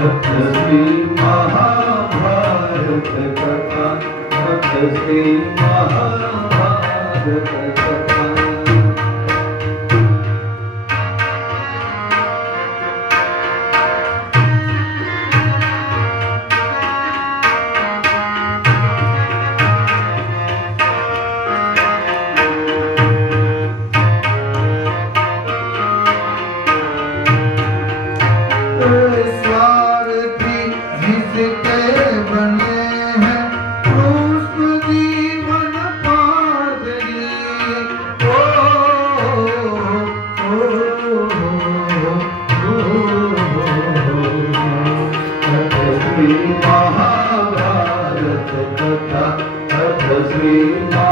Thank you. Sri Ma.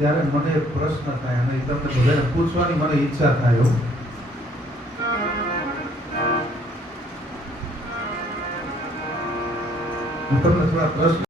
ત્યારે મને પ્રશ્ન થાય, અને તમને બધાને પૂછવાની મને ઈચ્છા થાય એવું હું તમને થોડા પ્રશ્ન